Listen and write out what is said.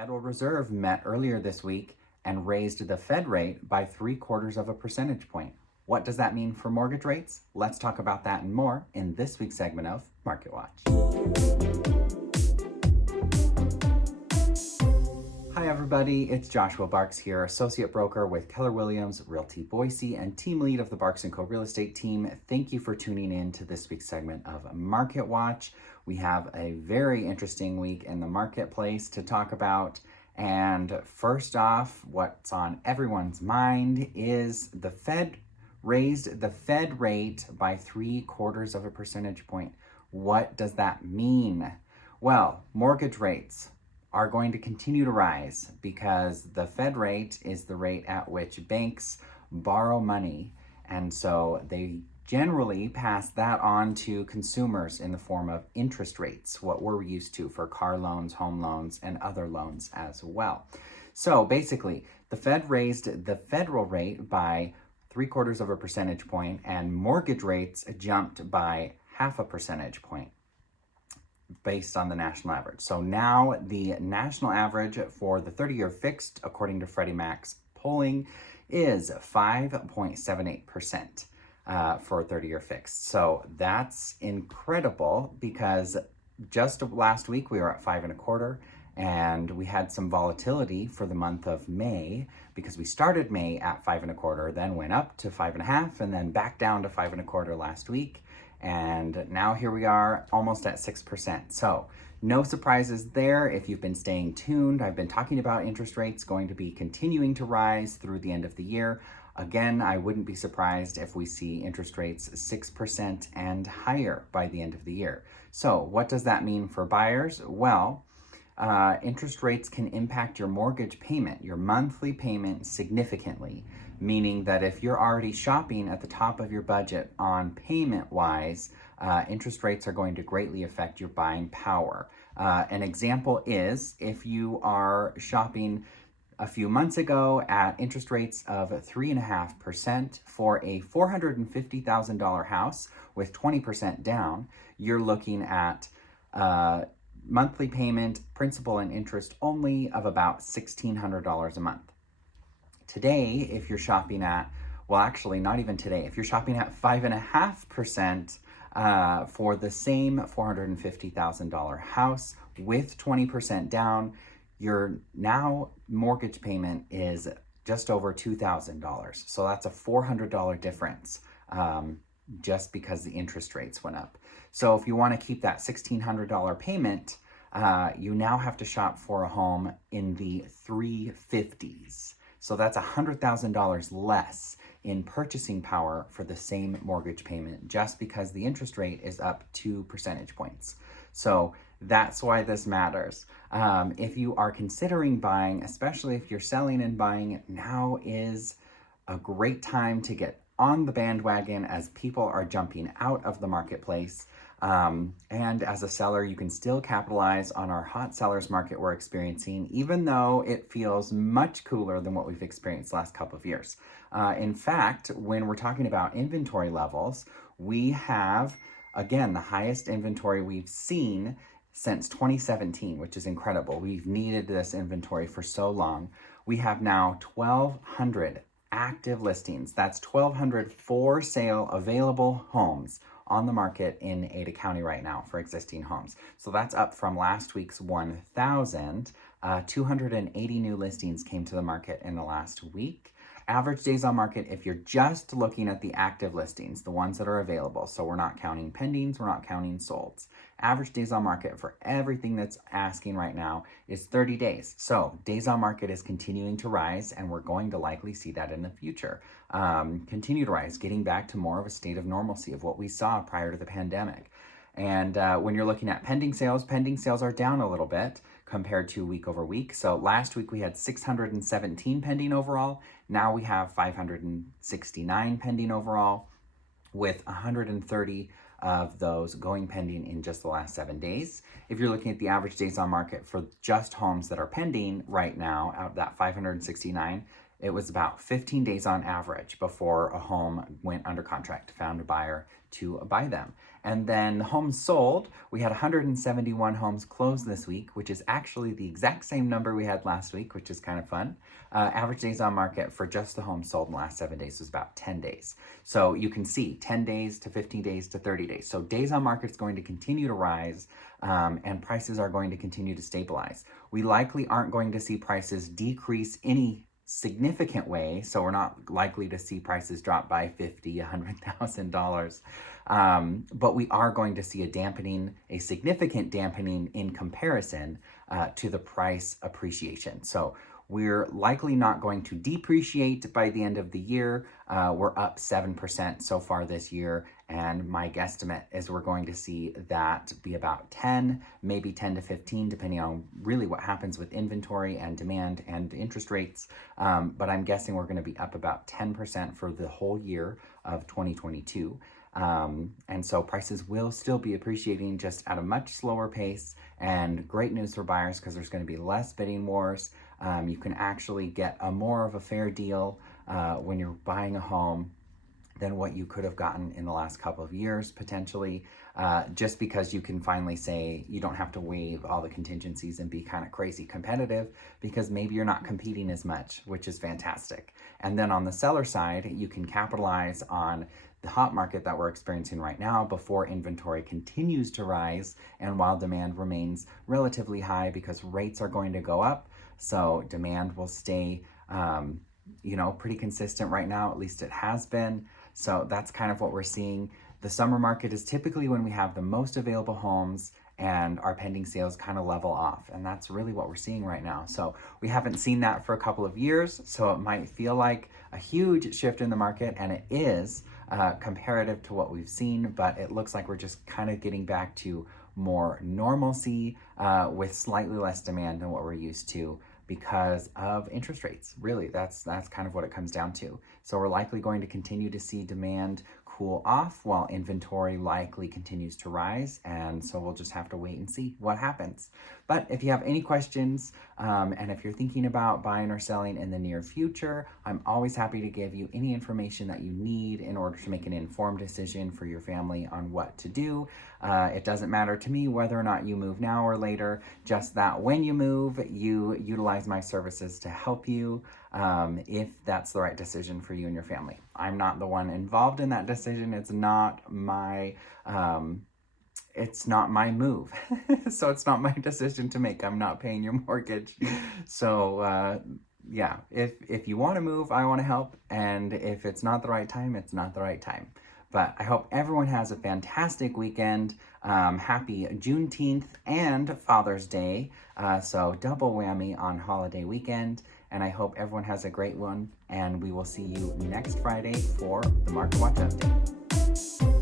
Federal Reserve met earlier this week and raised the Fed rate by 3/4 of a percentage point. What does that mean for mortgage rates? Let's talk about that and more in this week's segment of Market Watch. Hi everybody, it's Joshua Barks here, associate broker with Keller Williams Realty Boise and team lead of the Barks & Co. Real Estate team. Thank you for tuning in to this week's segment of Market Watch. We have a very interesting week in the marketplace to talk about. And first off, what's on everyone's mind is the Fed raised the Fed rate by 3/4 of a percentage point. What does that mean? Well, mortgage rates are going to continue to rise because the Fed rate is the rate at which banks borrow money. And so they generally pass that on to consumers in the form of interest rates, what we're used to for car loans, home loans, and other loans as well. So basically, the Fed raised the federal rate by 3/4 of a percentage point, and mortgage rates jumped by 0.5 percentage point based on the national average. So now the national average for the 30-year fixed, according to Freddie Mac's polling, is 5.78% for a 30-year fixed. So that's incredible because just last week we were at 5.25%, and we had some volatility for the month of May because we started May at 5.25%, then went up to 5.5%, and then back down to 5.25% last week. And now here we are almost at 6%. So no surprises there if you've been staying tuned. I've been talking about interest rates going to be continuing to rise through the end of the year. Again, I wouldn't be surprised if we see interest rates 6% and higher by the end of the year. So what does that mean for buyers? Well, interest rates can impact your mortgage payment, your monthly payment significantly, meaning that if you're already shopping at the top of your budget on payment-wise, interest rates are going to greatly affect your buying power. An example is if you are shopping a few months ago at interest rates of 3.5% for a $450,000 house with 20% down, you're looking at monthly payment, principal and interest only of about $1,600 a month. Today, if you're shopping at, well, actually not even today, if you're shopping at 5.5% for the same $450,000 house with 20% down, your now mortgage payment is just over $2,000. So that's a $400 difference just because the interest rates went up. So if you want to keep that $1,600 payment, you now have to shop for a home in the 350s. So that's $100,000 less in purchasing power for the same mortgage payment just because the interest rate is up 2 percentage points. So that's why this matters. If you are considering buying, especially if you're selling and buying, now is a great time to get on the bandwagon as people are jumping out of the marketplace. And as a seller, you can still capitalize on our hot sellers market we're experiencing, even though it feels much cooler than what we've experienced the last couple of years. In fact, when we're talking about inventory levels, we have, again, the highest inventory we've seen since 2017, which is incredible. We've needed this inventory for so long. We have now 1,200 active listings. That's 1,200 for sale available homes on the market in Ada County right now for existing homes. So that's up from last week's 1,000. 280 new listings came to the market in the last week. Average days on market, if you're just looking at the active listings, the ones that are available, so we're not counting pendings, we're not counting solds. Average days on market for everything that's asking right now is 30 days. So days on market is continuing to rise, and we're going to likely see that in the future. Continue to rise, getting back to more of a state of normalcy of what we saw prior to the pandemic. And when you're looking at pending sales are down a little bit compared to week over week. So last week we had 617 pending overall. Now we have 569 pending overall, with 130 of those going pending in just the last 7 days. If you're looking at the average days on market for just homes that are pending right now, out of that 569, it was about 15 days on average before a home went under contract, found a buyer to buy them. And then the homes sold, we had 171 homes close this week, which is actually the exact same number we had last week, which is kind of fun. Average days on market for just the homes sold in the last 7 days was about 10 days. So you can see 10 days to 15 days to 30 days. So days on market is going to continue to rise, and prices are going to continue to stabilize. We likely aren't going to see prices decrease any significant way, so we're not likely to see prices drop by $50,000, $100,000, but we are going to see a significant dampening in comparison to the price appreciation. So we're likely not going to depreciate by the end of the year. We're up 7% so far this year, and my guesstimate is we're going to see that be about 10, maybe 10 to 15, depending on really what happens with inventory and demand and interest rates. But I'm guessing we're going to be up about 10% for the whole year of 2022. And so prices will still be appreciating, just at a much slower pace, and great news for buyers because there's going to be less bidding wars. You can actually get more of a fair deal when you're buying a home than what you could have gotten in the last couple of years, potentially, just because you can finally say you don't have to waive all the contingencies and be kind of crazy competitive, because maybe you're not competing as much, which is fantastic. And then on the seller side, you can capitalize on the hot market that we're experiencing right now before inventory continues to rise and while demand remains relatively high, because rates are going to go up. So demand will stay, pretty consistent right now. At least it has been. So that's kind of what we're seeing. The summer market is typically when we have the most available homes and our pending sales kind of level off. And that's really what we're seeing right now. So we haven't seen that for a couple of years. So it might feel like a huge shift in the market, and it is comparative to what we've seen, but it looks like we're just kind of getting back to more normalcy with slightly less demand than what we're used to because of interest rates. Really, that's kind of what it comes down to. So we're likely going to continue to see demand cool off while inventory likely continues to rise. And so we'll just have to wait and see what happens. But if you have any questions, and if you're thinking about buying or selling in the near future, I'm always happy to give you any information that you need in order to make an informed decision for your family on what to do. It doesn't matter to me whether or not you move now or later, just that when you move, you utilize my services to help you if that's the right decision for you and your family. I'm not the one involved in that decision. It's not my move. So it's not my decision to make. I'm not paying your mortgage. So if you want to move, I want to help. And if it's not the right time, it's not the right time. But I hope everyone has a fantastic weekend. Happy Juneteenth and Father's Day. So double whammy on holiday weekend. And I hope everyone has a great one. And we will see you next Friday for the Market Watch Update.